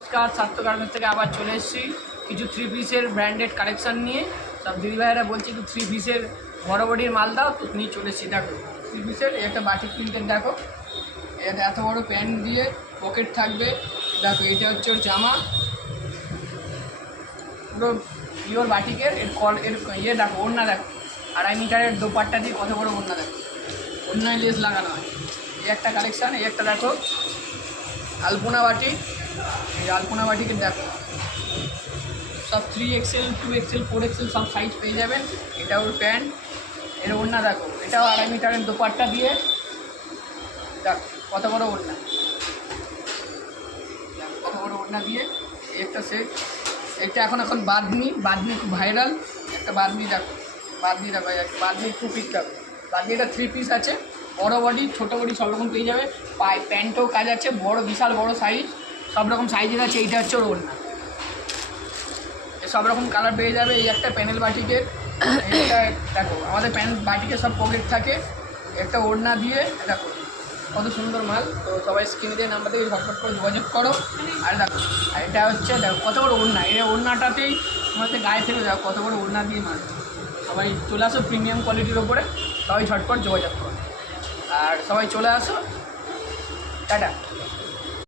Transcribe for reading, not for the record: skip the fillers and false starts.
নমস্কার, ছাত্র গার্মেন্টস থেকে আবার চলে এসেছি কিছু থ্রি পিসের ব্র্যান্ডেড কালেকশান নিয়ে। সব দিদি ভাইয়েরা বলছে একটু থ্রি পিসের বড় বডির মাল দাও, তো নিয়ে চলে এসেছি। দেখো থ্রি পিসের একটা বাটিক প্রিন্টের, দেখো এটা এত বড় প্যান্ট দিয়ে পকেট থাকবে। দেখো এটা হচ্ছে ওর জামা, পুরো পিওর বাটিকের। এর ইয়ে দেখো, ওড়না দেখো 2.5 মিটারের দোপাট্টা দিয়ে কত বড় ওড়না, দেখো ওড়নায় লেস লাগানো হয়। এই একটা কালেকশান। এই একটা দেখো আলপনা বাটিক, এই আলপনা বাটিকের দেখো সব 3XL 2XL 4XL সব সাইজ পেয়ে যাবেন। এটা ওর প্যান্ট, এর ওড়না দেখো, এটাও 2.5 মিটারের দোপাট্টা দিয়ে, দেখো কত বড় ওড়না, দেখো কত বড় ওড়না দিয়ে। এই একটা সেট, এটা এখন বাঁধনি খুব ভাইরাল একটা বাঁধনি, দেখো বাঁধনি দেখো, বাঁধনি 2 পিস দেখো, বাঁধনি এটা 3 পিস আছে, বড় বডি ছোটো বডি সব রকম পেয়ে যাবে। প্যান্টও কাজ আছে, বড় বিশাল বড় সাইজ, সব রকম সাইজের আছে। এইটা হচ্ছে ওর ওড়না, সব রকম কালার পেয়ে যাবে। এই একটা প্যানেল বাটিকের, এইটা দেখো আমাদের প্যানেল বাটিকে সব পকেট থাকে, একটা ওড়না দিয়ে দেখো কত সুন্দর মাল। তো সবাই স্ক্রিনে দিয়ে নাম্বার থেকে ঝটপট করে যোগাযোগ করো। আর দেখো আর এটা হচ্ছে দেখো কত বড় ওড়না, এই ওড়নাটাতেই তোমাদের গায়ে থেকে দেখো কত বড় ওড়না দিয়ে মাল। সবাই চলে আসো প্রিমিয়াম কোয়ালিটির ওপরে, সবাই ঝটপট যোগাযোগ করো আর সবাই চলে আসো। টাটা।